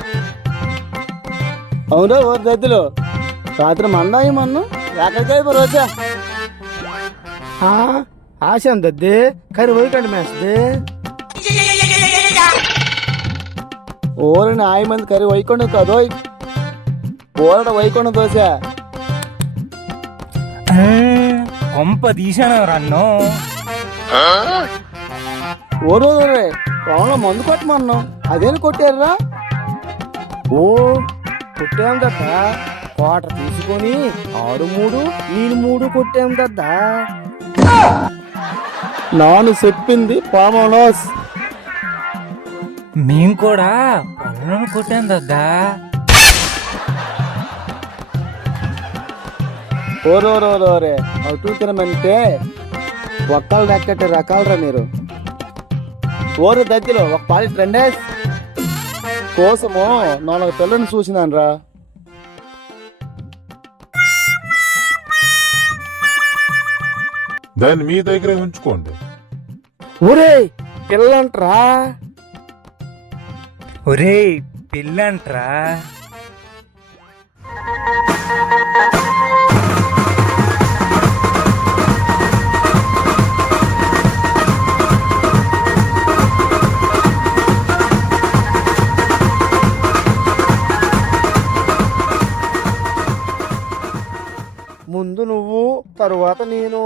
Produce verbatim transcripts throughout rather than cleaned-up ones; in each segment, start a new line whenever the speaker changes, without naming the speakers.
అవునా ఓ దద్దులు రాత్రి మందాయి మన్ను ఎక్కడికి రోజా
ఆశ అందద్ది కరి పోయికండి మేస్తుంది
ఓరని ఆయ మంది కరి వైకొండ కదో ఓరడ వైకొండ దోశ
కొంప తీసాను రన్ను
ఓరోరే పొలంలో మందు కొట్టమన్నాం అదేని కొట్టారా?
ఓ కొట్టాం దద్దా కోట తీసుకొని ఆరు మూడు నేను మూడు కొట్టాం దద్దా.
నాను చెప్పింది పామోనోస్.
మేం కూడా పొలం కొట్టాం దద్దా.
ఓరోరోరే అటు తినమంటే ఒక్కళ్ళు ఎక్కటి రకాలరా మీరు. ఓరు దద్దిలో ఒక పాలి ట్రెండేస్ కోసము నాలుగు పిల్లని చూసినాను రా.
దాన్ని మీ దగ్గర ఉంచుకోండి.
ఒరే పిల్లంట్రా
ఒరే పిల్లంట్రా.
ముందు నువ్వు తరువాత నేను.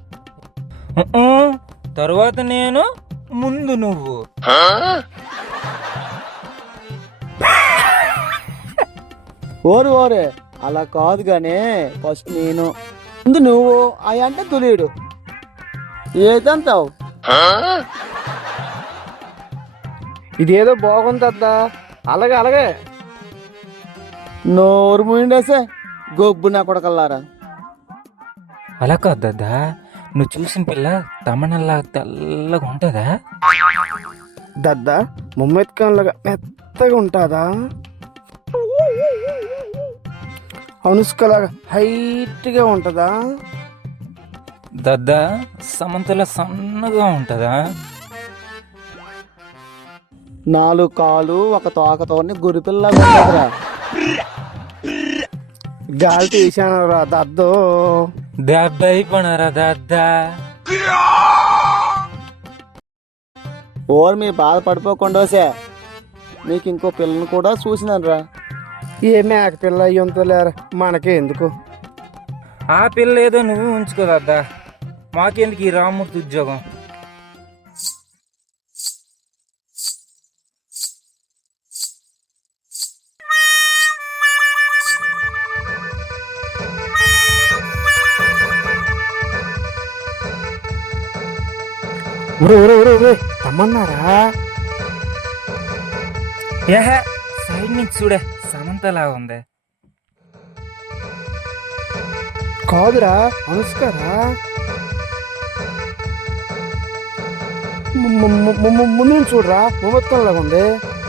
తరువాత నేను ముందు నువ్వు.
ఓరు ఓరే అలా కాదు గానీ ఫస్ట్ నేను ముందు నువ్వు అవి అంటే తులీడు ఏదంటావు?
ఇదేదో బాగుంది దద్దా. అలాగే అలాగే
నోరు మూయిండేసే గొబ్బు నా కొడకల్లారా.
అలా కాదు దద్దా, నువ్వు చూసిన పిల్ల తమనల్లా తెల్లగా ఉంటుందా?
దద్దా ముమ్మెత్కంలాగా మెత్తగా ఉంటుందా? అనుష్కలాగా హైట్గా ఉంటుందా?
దద్దా సమంతలా సన్నగా ఉంటుందా?
నాలుగు కాలు ఒక తోకతోని గురిపిల్లగా ఉంటుందిరా.
గాలి తీసాను రా దద్దో.
దెబ్బ అయిపోయినారా దద్దా.
ఓరు మీరు బాధపడిపోకుండాసే మీకు ఇంకో పిల్లని కూడా చూసినాను రా.
ఏ మేక పిల్ల అయ్యంతో లేరా మనకే ఎందుకు.
ఆ పిల్ల ఏదో నువ్వు ఉంచుకోదద్దా, మాకెందుకు ఈ రామూర్తి ఉద్యోగం.
ఊరే ఊరే ఊరే ఊరే తమ్మన్నారా?
ఏహే సైడ్ నుంచి చూడే సమంతలా ఉంది.
కాదురా అనుష్కరా. ముందు నుంచి చూడరా ముమ్మత్కంలాగా ఉంది.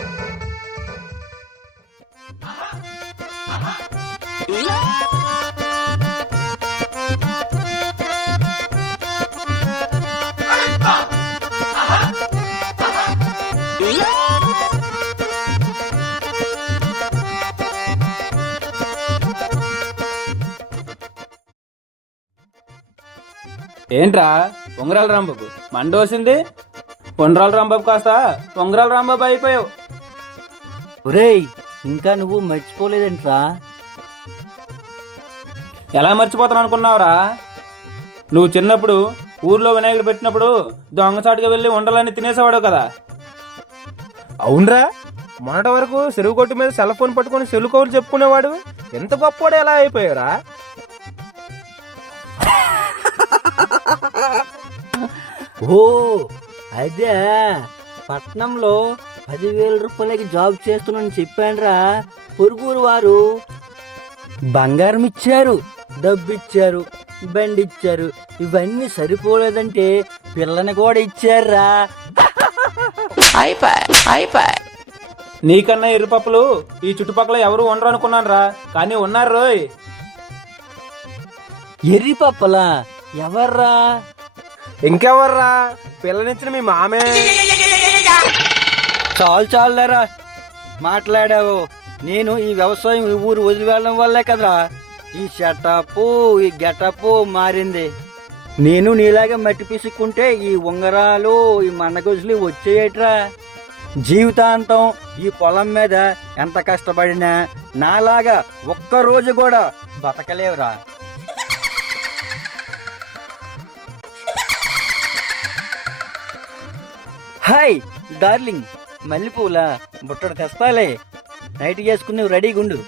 ఏంట్రా పొంగరాల రాంబాబు మండోసింది? పొంగరాల రాంబాబు కాస్త పొంగరాల రాంబాబు అయిపోయావు.
ఒరేయ్ ఇంకా నువ్వు మర్చిపోలేదంట్రా?
ఎలా మర్చిపోతాను అనుకున్నావురా? నువ్వు చిన్నప్పుడు ఊర్లో వినాయకుడు పెట్టినప్పుడు దొంగచాటుగా వెళ్ళి ఉండలని తినేసేవాడు కదా.
అవునరా, మొన్నటి వరకు చెరువు కొట్టు మీద సెల్ ఫోన్ పట్టుకొని సెల్ కౌలు చెప్పుకునేవాడు ఎంత గొప్పవాడు ఎలా అయిపోయారా?
ఓ అదే పట్నంలో పదివేల రూపాయలకి జాబ్ చేస్తున్నాను చెప్పానురా. పొరుగురు వారు బంగారం ఇచ్చారు, డబ్బు ఇచ్చారు, బండి ఇచ్చారు. ఇవన్నీ సరిపోలేదంటే పిల్లని కూడా ఇచ్చారా.
నీకన్నా ఎరుపప్పులు ఈ చుట్టుపక్కల ఎవరు ఉండరు అనుకున్నాను రా, కానీ ఉన్నారు రోయ్.
ఎర్రి పప్పలా ఎవర్రా?
ఇంకెవర్రా, పిల్లనిచ్చిన మీ మామే.
చాలు చాలులేరా, మాట్లాడావు. నేను ఈ వ్యవసాయం ఈ ఊరు వదిలి వెళ్ళడం వల్లే కదరా ఈ షటప్ ఈ గెటప్ మారింది. నేను నీలాగా మట్టి పిసుక్కుంటే ఈ ఉంగరాలు ఈ మన్నగొజులు వచ్చేయట్రా. జీవితాంతం ఈ పొలం మీద ఎంత కష్టపడినా నాలాగా ఒక్క రోజు కూడా బతకలేవురా. హాయ్ డార్లింగ్, మల్లెపూల బుట్టడు తెస్తాలే, నైట్ చేసుకుని రెడీగా ఉండు.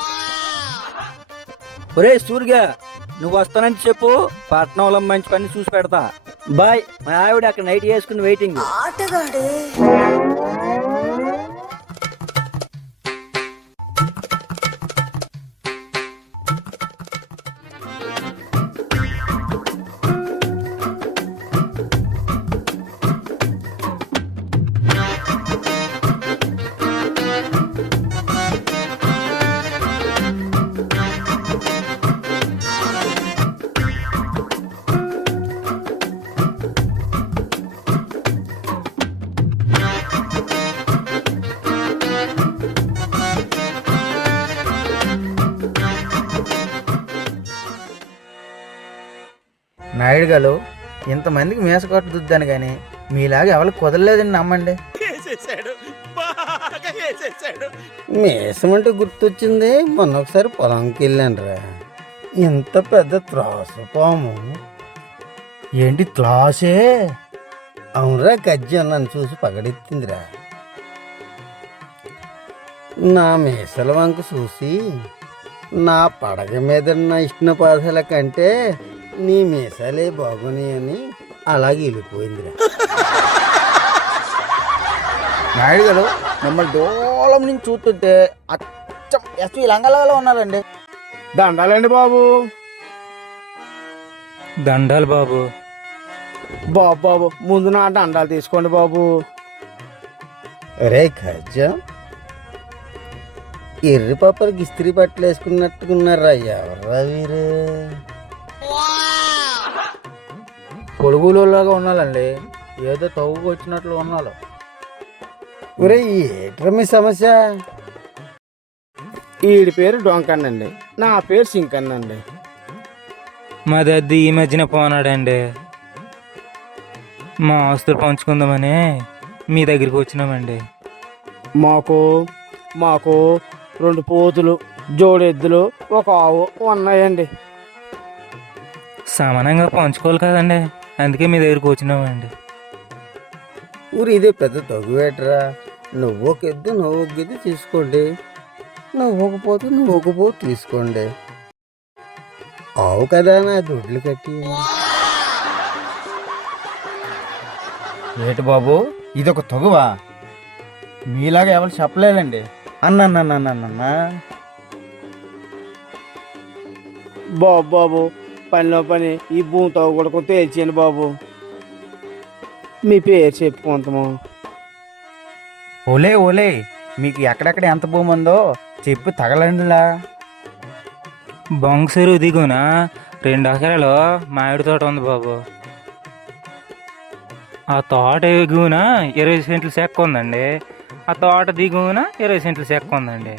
ఒరే సూరిగా, నువ్వు వస్తానని చెప్పు, పట్నంలో మంచి పని చూసి పెడతా. బాయ్. మా ఆవిడ అక్కడ నైట్ చేసుకుని వెయిటింగ్.
నాయుడు గారు ఇంతమందికి మేస కొట్టుద్దాను కానీ మీలాగా ఎవరికి కుదరలేదని నమ్మండి. మేసమంటే గుర్తొచ్చింది, మొన్న ఒకసారి పొలంకి వెళ్ళానురా. ఇంత పెద్ద త్రాసు పాము. ఏంటి త్రాసే? అవునరా, గజ్జి నన్ను చూసి పగడెత్తిందిరా. నా మేసల వంక చూసి నా పడగ మీద నా ఇష్ట పాదాల కంటే నీ మీసాలే బాగున్నాయి అని అలాగే వెళ్ళిపోయిందిరా.
నాయుడు గారు మిమ్మల్ని దూరం నుంచి చూస్తుంటే అచ్చం ఎస్వి లంగలలో ఉన్నారండి.
దండాలండి బాబు.
దండాలు బాబు.
బాబు బాబు ముందు నా దండాలు తీసుకోండి బాబు.
రే ఖర్జా, ఎర్రి పాపలకి ఇస్త్రీ బట్టలు వేసుకున్నట్టుకున్నారా? ఎవర్రా వీరే?
పొరుగులోలాగా ఉన్నాలండి, ఏదో తవ్వుకు వచ్చినట్లు ఉన్నాడు.
ఒరే ఏట్రా మీ సమస్య?
ఈడి పేరు డొంకన్నండి, నా పేరు సింకన్నండి.
మా దద్ది ఈ మధ్యన పోనాడండి. మా ఆస్తులు పంచుకుందామని మీ దగ్గరికి వచ్చినామండి.
మాకు మాకు రెండు పోతులు, జోడెద్దులు, ఒక ఆవు ఉన్నాయండి.
సమానంగా పంచుకోవాలి కదండి, అందుకే మీ దగ్గరికి వచ్చినామండి.
ఊరు ఇదే పెద్ద తగువేట్రా. నువ్వు ఒక ఎద్దు నువ్వు ఒక ఎద్దు తీసుకోండి, నువ్వు ఒక పోతు నువ్వు ఒక పోతు తీసుకోండి. ఆవు కదా నా దొడ్లు కట్టి.
ఏటి బాబు, ఇదొక తగువా? మీలాగా ఎవరు చెప్పలేదండి. అన్నన్నన్నన్నన్నా
బాబు బాబు పనిలో పని ఈ భూమి తవ్వకూడకు తేల్చేయండి బాబు. మీ పేరు చెప్పుకుంటాము.
ఓలే ఓలే, మీకు ఎక్కడెక్కడ ఎంత భూమి ఉందో చెప్పి తగలండిలా.
బొంగసెరువు దిగున రెండు ఎకరాలు మామిడి తోట ఉంది బాబు. ఆ తోట ఎగువన ఇరవై సెంట్లు చెక్క ఉందండి. ఆ తోట దిగువన ఇరవై సెంట్లు చెక్క ఉందండి.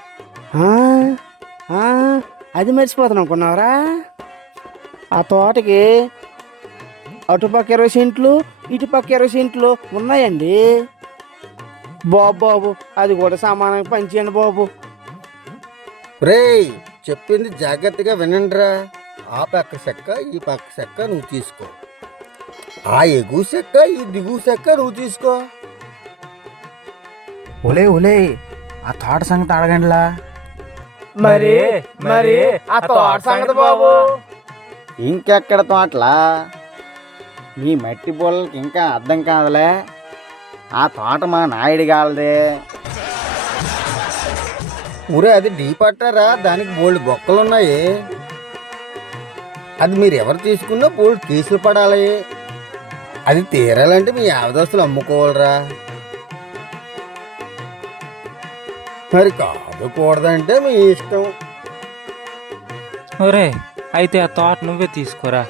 అది మర్చిపోతాను అనుకున్నావరా? ఆ తోటకి అటుపక్క ఇరవై సెంట్లు ఇటుపక్క ఇరవై సెంట్లు ఉన్నాయండి. బాబు బాబు అది కూడా సమానంగా పంచేయండి బాబు.
రే చెప్పింది జాగ్రత్తగా వినండిరా. ఆ పక్క చెక్క ఈ పక్క చెక్క నువ్వు తీసుకో, ఆ ఎగువ చెక్క ఈ దిగువ చెక్క నువ్వు తీసుకో.
ఓలే ఓలే, ఆ తోట సంగతి అడగండిలా.
మరి మరి ఆ తోట సంగతి బాబు.
ఇంకెక్కడ తోటలా? మీ మట్టి బోళ్ళకి ఇంకా అర్థం కాదులే. ఆ తోట మా నాయుడు గాలదే.
ఊరే అది డీ పట్టారా, దానికి బోల్డ్ బొక్కలు ఉన్నాయి. అది మీరు ఎవరు తీసుకున్నా బోల్డ్ కేసులు పడాలి. అది తీరాలంటే మీ యావదస్తులు అమ్ముకోవాలరా. మరి కాదు కూడదంటే మీ ఇష్టం.
ఒరే అయితే ఆ తోట నువ్వే తీసుకోరా.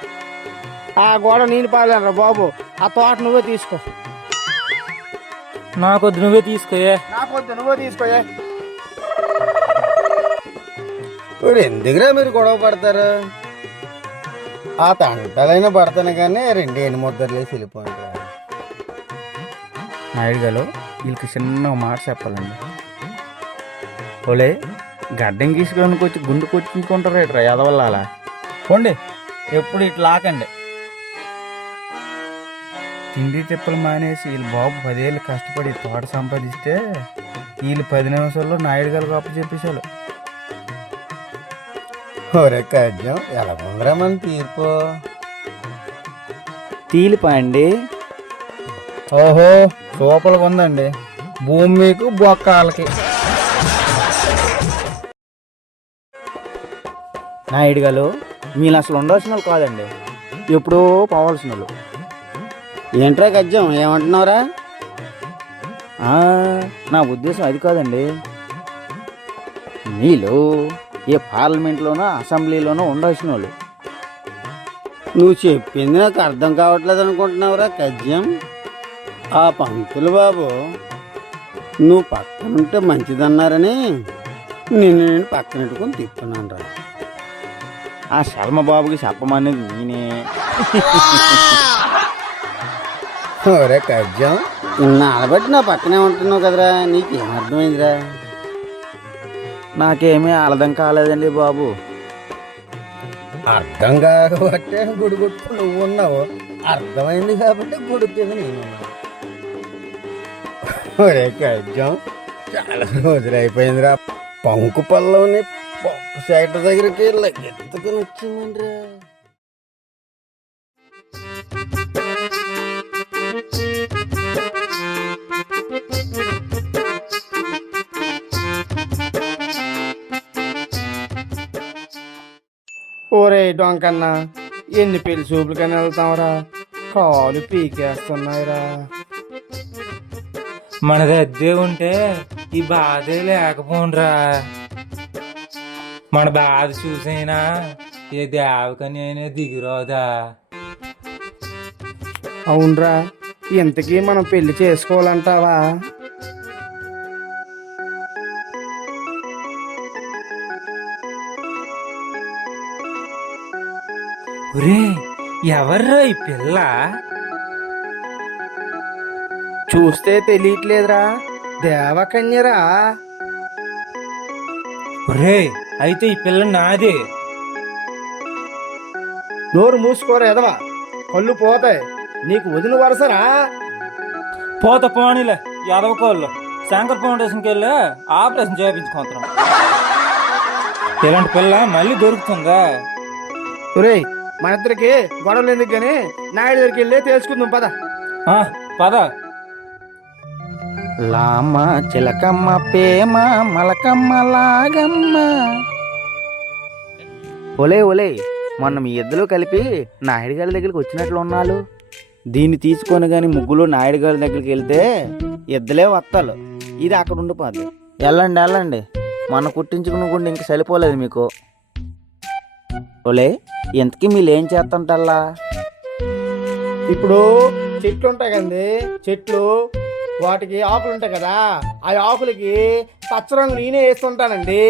ఆ గోడ నేను పాలేనరా బాబు, ఆ తోట నువ్వే తీసుకో.
నాకొద్దు నువ్వే తీసుకోయే.
నాకొద్దు నువ్వే తీసుకోయే.
మరి ఎందుకురా మీరు గొడవ పడతారు? ఆ తంటలైనా పడతాను కానీ రెండు ఎన్ని ముద్దర్లేసి వెళ్ళిపోండి.
నాయుడు గారు వీళ్ళకి చిన్న మాట చెప్పాలండి. ఓలే గడ్డం గీసుకోవడానికి వచ్చి గుండు కొట్టుకుంటారు ఇట్రా ఎదవల్ల అలా పోండి. ఎప్పుడు ఇట్లా ఆకండి. తిండి తిప్పలు మానేసి వీళ్ళు బాబు పదేళ్ళు కష్టపడి తోట సంపాదిస్తే వీళ్ళు పది నిమిషాల్లో నాయుడు గారు గొప్ప చెప్పేశారు.
ఒరే కజ్జం ఎలా ఉందిరా మన తీర్పు?
తీలిపోయండి. ఓహో సూపర్గా ఉందండి. భూమి మీకు బొక్కాలకి. నాయుడు గారు మీరు అసలు ఉండాల్సిన వాళ్ళు కాదండి, ఎప్పుడో పోవాల్సిన వాళ్ళు.
ఏంట్రా కజ్జం ఏమంటున్నావురా?
ఆ, నా ఉద్దేశం అది కాదండి. మీరు ఏ పార్లమెంట్లోనో అసెంబ్లీలోనో ఉండాల్సిన వాళ్ళు.
నువ్వు చెప్పింది నాకు అర్థం కావట్లేదు అనుకుంటున్నావురా కజ్జం? ఆ పంతులు బాబు నువ్వు పక్కనుంటే మంచిదన్నారని నిన్ను నేను పక్కనెట్టుకొని తిప్పుతున్నాను రా.
ఆ శర్మ బాబుకి చెప్పమనేది నేనే.
ఒరే కజ్జం నాలబట్టి నా పక్కనే ఉంటున్నావు కదరా, నీకేం అర్థమైందిరా?
నాకేమీ అర్థం కాలేదండి బాబు.
అర్థం కాకపోతే గుడి కొట్టు నువ్వు ఉన్నావు, అర్థమైంది కాబట్టి గుడి కింద నేను ఉన్నాను. ఒరే కజ్జం చాలా రోజులు అయిపోయిందిరా. పంకు పళ్ళని పప్పు సైట్ దగ్గరికి వెళ్ళి ఎత్తుకుని వచ్చిందండిరా.
ఓరే డొంకన్నా ఎన్ని పెళ్లి చూపులకని వెళ్తాంరా, కాలు పీకేస్తున్నాయిరా.
మనది అద్దే ఉంటే ఈ బాధే లేకపోండ్రా. మన బాధ చూసైనా ఏ దేవకని అయినా దిగిరోదా.
అవునరా, ఇంతకీ మనం పెళ్లి చేసుకోవాలంటావా?
ఒరే ఎవర్రా ఈ పిల్ల?
చూస్తే తెలియట్లేదురా, దేవకన్యరా.
ఒరే అయితే ఈ పిల్ల నాదే.
నోరు మూసుకోరా ఎదవా, కళ్ళు పోతాయి. నీకు వదిన వరసరా?
పోత పోనీలే యాదవకోళ్ళు శంకర్ ఫౌండేషన్కి వెళ్ళి ఆపరేషన్ చేయించుకుంటున్నాం. ఇలాంటి పిల్ల మళ్ళీ దొరుకుతుందా?
ఒరేయ్ మన ఇద్దరికి గొడవలు ఎందుకు గానీ నాయుడు దగ్గరికి వెళ్ళి తెలుసుకుందాం పద.
ఆ, పద.
లామ చిలకమ్మ పేమ మలకమ్మ లాగమ్మ. ఒలే ఒలే మొన్న మీ ఇద్దరు కలిపి నాయుడు గారి దగ్గరికి వచ్చినట్లు ఉన్నాలు. దీన్ని తీసుకొని కానీ ముగ్గులు నాయుడు గారి దగ్గరికి వెళ్తే ఇద్దలే వస్తాలు, ఇది అక్కడ ఉండిపోద్ది. వెళ్ళండి వెళ్ళండి, మొన్న కుట్టించుకుని కూడా ఇంక సరిపోలేదు మీకు. ఒలే ఇంతకీ మీరు ఏం చేస్తుంటల్లా?
ఇప్పుడు చెట్లు ఉంటాయి కదండి, చెట్లు వాటికి ఆకులు ఉంటాయి కదా, ఆ ఆకులకి పచ్చ రంగు నేనే వేస్తుంటానండి.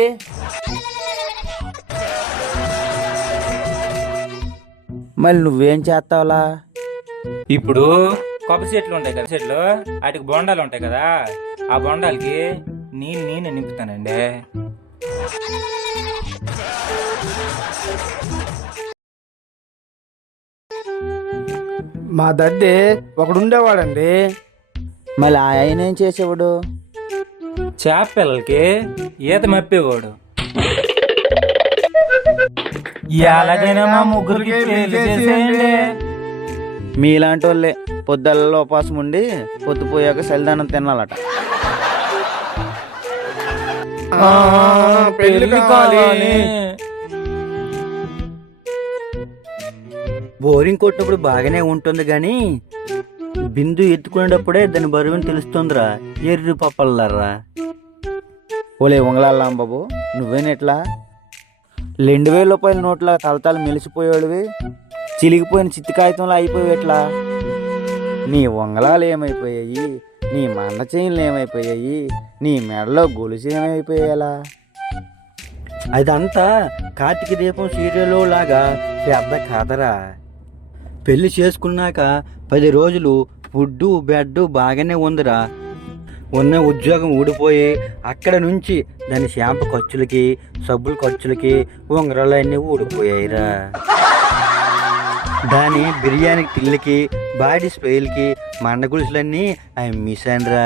మళ్ళీ నువ్వేం చేస్తావులా?
ఇప్పుడు కొబ్బరి చెట్లు ఉంటాయి కదా, చెట్లు వాటికి బొండాలు ఉంటాయి కదా, ఆ బొండాలకి నేను నేనే నింపుతానండి.
మా దడ్డి ఒకడు ఉండేవాడండి.
మళ్ళీ ఆయన ఏం చేసేవాడు?
చేప పిల్లలకి ఈత మప్పేవాడు. ఎలాగైనా మా ముగ్గురికి పెళ్లి చేసేయండి.
మీలాంటి వాళ్ళే పొద్దుల్లో ఉపాసం ఉండి పొద్దుపోయాక చలిదానం తినాలట.
పెళ్లి కావాలి.
బోరింగ్ కొట్టినప్పుడు బాగానే ఉంటుంది కానీ బిందు ఎత్తుకునేటప్పుడే దాని బరువుని తెలుస్తుందిరా. ఎర్రి పప్పల్లారా.
ఓలే ఉంగళాల్లాం బాబు, నువ్వేనెట్లా రెండు వేల రూపాయల నోట్ల తలతాలు మెలిసిపోయాడువి, చిలిగిపోయిన చిత్తి కాగితంలో అయిపోయి ఎట్లా? నీ ఉంగళాలు ఏమైపోయాయి, నీ మండ చైన్లు ఏమైపోయాయి, నీ మెడలో గొలుసు ఏమైపోయాలా?
అదంతా కార్తీక దీపం సీరియల్ లాగా పెద్ద కథరా. పెళ్లి చేసుకున్నాక పది రోజులు ఫుడ్డు బెడ్ బాగానే ఉందిరా. ఉన్న ఉద్యోగం ఊడిపోయి అక్కడ నుంచి దాని షాంపు ఖర్చులకి, సబ్బుల ఖర్చులకి ఉంగరాలు అన్నీ ఊడిపోయాయిరా. దాని బిర్యానీ టిల్లుకి, బాడీ స్ప్రేలకి మండ గులుసులన్నీ అమ్మేశానురా.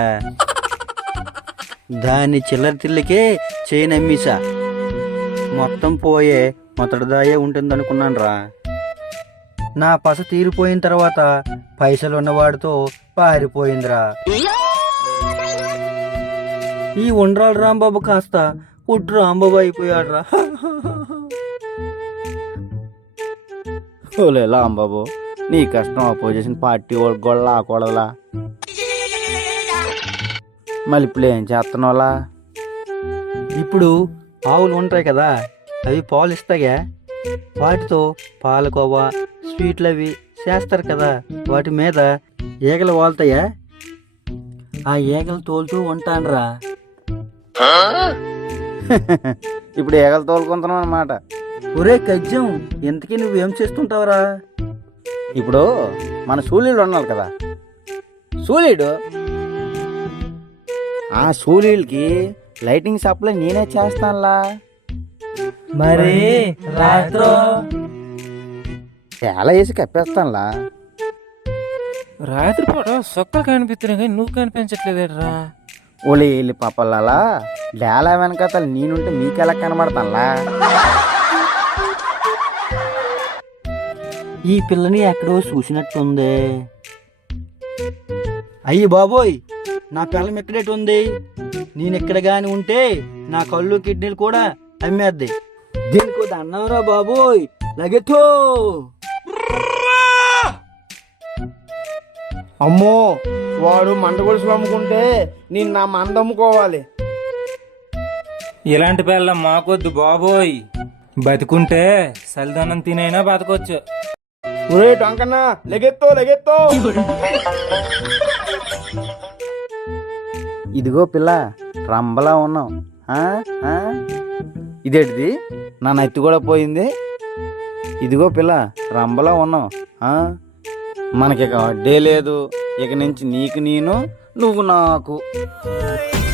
దాని చిల్లర తిల్లుకే చైన్ అమ్మేశా. మొత్తం పోయే మొదటిదాయే ఉంటుందనుకున్నాను రా. నా పస తీరిపోయిన తర్వాత పైసలు ఉన్నవాడితో పారిపోయిందిరా. ఈ ఉండ్రాలు రాంబాబు కాస్త కుట్టు రాంబాబు అయిపోయాడురా.
ఓలేలా అంబాబు, నీ కష్టం అపోజిషన్ పార్టీ వాళ్ళు గొడవ ఆకూడదులా. మళ్ళీ ఇప్పుడు ఏం చేస్తున్నావులా?
ఇప్పుడు ఆవులు ఉంటాయి కదా, అవి పాలు ఇస్తాయా, వాటితో పాలకోవా స్వీట్లు అవి చేస్తారు కదా, వాటి మీద ఈగలు వాళ్తాయా, ఆ ఈగలు తోలుతూ ఉంటానురా.
ఇప్పుడు ఏగలు తోలుకుంటున్నావు అన్నమాట.
ఒరే కజ్జం, ఇంతకీ నువ్వేం చేస్తుంటావురా?
ఇప్పుడు మన సూలీడు ఉన్నాడు కదా, సూలీడు ఆ సూలీలకి లైటింగ్ సప్లై నేనే చేస్తానులా.
మరి రాత్రి
చాలా వేసి కప్పేస్తానులా.
రాత్రి పూట సొక్కలు కనిపిస్తున్నాయి కానీ నువ్వు కనిపించట్లేదేట్రా.
ఓలే వెళ్ళి పాపల్లా డేలా వెనకతలు నేనుంటే మీకెలా కనబడతానులా.
ఈ పిల్లని ఎక్కడో చూసినట్టుంది. అయ్యి బాబోయ్, నా పిల్లం ఎక్కడేటి ఉంది. నేను ఎక్కడ గాని ఉంటే నా కళ్ళు కిడ్నీలు కూడా అమ్మేద్ది. దీనికి దండంరా బాబోయ్, లగెట్టో.
అమ్మో, వాడు మంట గొలుసులు అమ్ముకుంటే నేను నా మంద అమ్ముకోవాలి.
ఇలాంటి పిల్ల మాకొద్దు బాబోయ్. బతికుంటే సలిదనం తినైనా బతకొచ్చు.
ఒరే టంకన్నా, లెగెత్తో లెగెత్తో.
ఇదిగో పిల్ల, రంబలా ఉన్నావు. ఆ? ఆ? ఇదేంటిది, నా నెత్తి కూడా పోయింది. ఇదిగో పిల్ల, రంబలా ఉన్నావు. ఆ? మనకి ఇక అడ్డే లేదు. ఇక నుంచి నీకు నేను, నువ్వు నాకు.